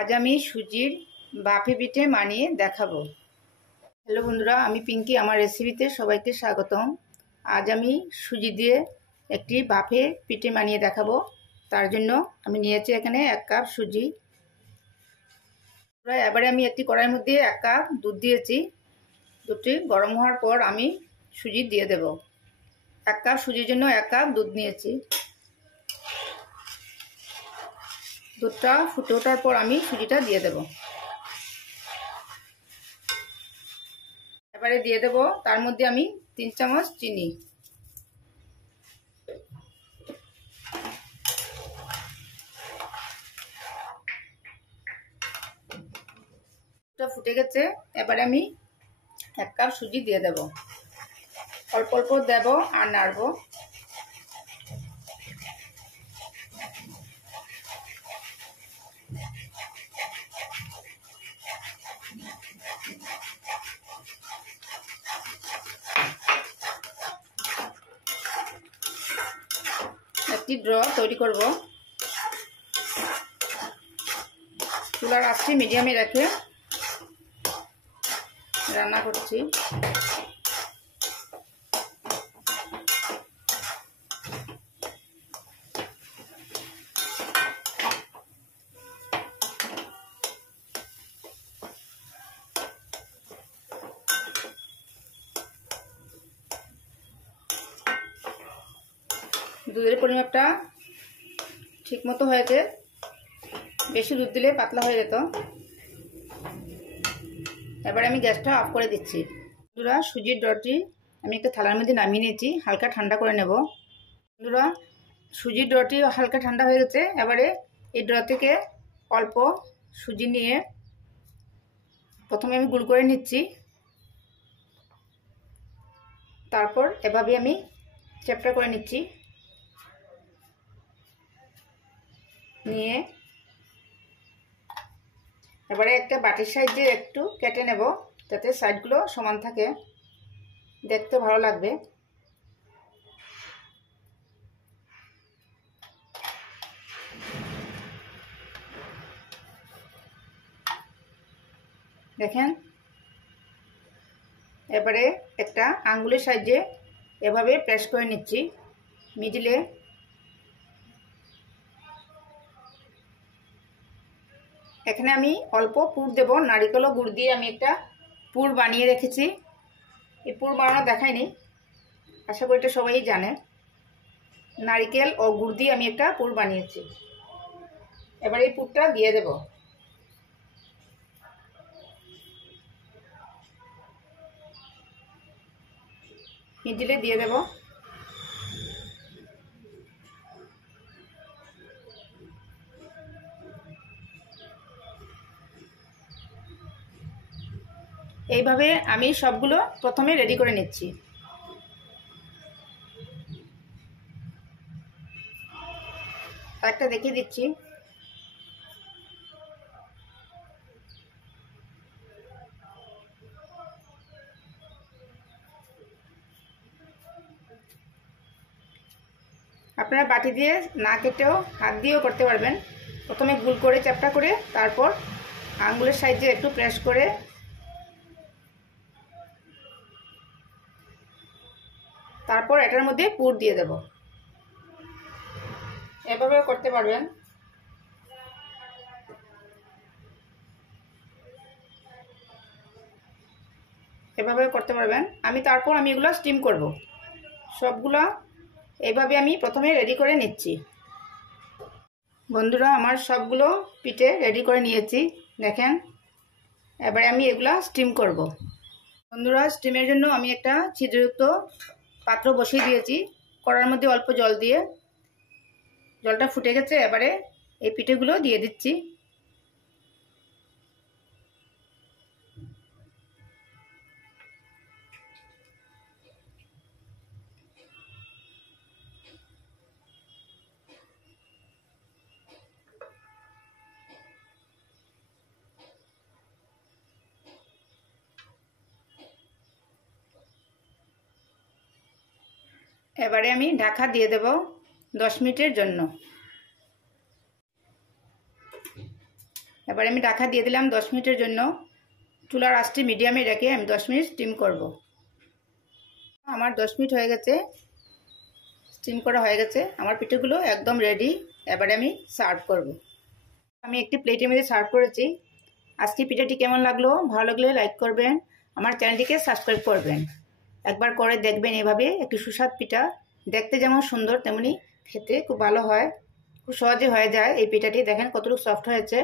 আজ আমি সুজির বাফে পিঠে বানিয়ে দেখাবো। হ্যালো বন্ধুরা, আমি পিঙ্কি, আমার রেসিপিতে সবাইকে স্বাগতম। আজ আমি সুজি দিয়ে একটি বাফে পিঠে বানিয়ে দেখাবো। তার জন্য আমি নিয়েছি এখানে 1 কাপ সুজি। এবারে আমি একটি কড়াইয়ের মধ্যে 1 কাপ দুধ দিয়েছি। দুধটি গরম হওয়ার পর আমি সুজি দিয়ে দেব। 1 কাপ সুজির জন্য 1 কাপ দুধ নিয়েছি। দুধটা ফুটে ওঠার পর আমি সুজিটা দিয়ে দেব। এবারে দিয়ে দেব তার মধ্যে আমি 3 চামচ চিনি। ফুটে গেছে, এবারে আমি 1 কাপ সুজি দিয়ে দেব। অল্প অল্প দেব আর নাড়বো। একটি ড্র তৈরি করব। চুলার আঁচটি মিডিয়ামে রেখে রান্না করছি। দুধের পরিমাপটা ঠিক মতো হয়েছে। বেশি দুধ দিলে পাতলা হয়ে যেত। এবারে আমি গ্যাসটা অফ করে দিচ্ছি। বন্ধুরা, সুজির ডটি আমি একটা থালার মধ্যে নামিয়ে নিয়েছি, হালকা ঠান্ডা করে নেব। বন্ধুরা, সুজির ডটি হালকা ঠান্ডা হয়ে গেছে। এবারে এই ড থেকে অল্প সুজি নিয়ে প্রথমে আমি গুঁড়ো করে নিচ্ছি। তারপর এভাবে আমি চ্যাপটা করে নিচ্ছি। নিয়ে এবারে একটা বাটির সাহায্যে একটু কেটে নেব, যাতে সাইডগুলো সমান থাকে, দেখতে ভালো লাগবে। দেখেন, এবারে একটা আঙ্গুলের সাহায্যে এভাবে প্রেস করে নিচ্ছি মিডিলে। এখানে আমি অল্প পুর দেব। নারিকেল ও গুড় দিয়ে আমি একটা পুর বানিয়ে রেখেছি। এই পুর বানানো দেখায়নি, আশা করি এটা সবাই জানে। নারিকেল ও গুড় দিয়ে আমি একটা পুর বানিয়েছি। এবার এই পুরটা দিয়ে দেব। মিডিলে দিয়ে দেব। এইভাবে আমি সবগুলো প্রথমে রেডি করে নিচ্ছি। একটা দেখিয়ে দিচ্ছি। আপনারা বাটি দিয়ে না কেটেও হাত দিয়েও করতে পারবেন। প্রথমে গোল করে চ্যাপটা করে তারপর আঙ্গুলের সাহায্যে একটু প্রেস করে তারপর এটার মধ্যে পুর দিয়ে দেব। এভাবেও করতে পারবেন। এভাবেও করতে পারবেন। তারপর আমি এগুলো স্টিম করব। সবগুলো এইভাবে আমি প্রথমে রেডি করে নিচ্ছি। বন্ধুরা, আমার সবগুলো পিঠে রেডি করে নিয়েছি, দেখেন। এবারে আমি এগুলা স্টিম করব। বন্ধুরা, স্টিমের জন্য আমি একটা ছিদ্রযুক্ত পাত্র বসিয়ে দিয়েছি। কড়ার মধ্যে অল্প জল দিয়ে, জলটা ফুটে গেছে। এবারে এই পিঠেগুলো দিয়ে দিচ্ছি। এবারে আমি ঢাকা দিয়ে দেব 10 মিনিটের জন্য। এবার আমি ঢাকা দিয়ে দিলাম 10 মিনিটের জন্য। চুলার আঁচটি মিডিয়ামে রেখে আমি 10 মিনিট স্টিম করব। আমার 10 মিনিট হয়ে গেছে, স্টিম করা হয়ে গেছে। আমার পিঠেগুলো একদম রেডি। এবারে আমি সার্ভ করব। আমি একটি প্লেটের মধ্যে সার্ভ করেছি। আজকে পিঠাটি কেমন লাগলো? ভালো লাগলে লাইক করবেন, আমার চ্যানেলটিকে সাবস্ক্রাইব করবেন। একবার করে দেখবেন এভাবে একটি সুস্বাদ পিঠা। দেখতে যেমন সুন্দর তেমনি খেতে খুব ভালো হয়, খুব সহজে হয়ে যায়। এই পিঠাটি দেখেন কতটুকু সফট হয়েছে।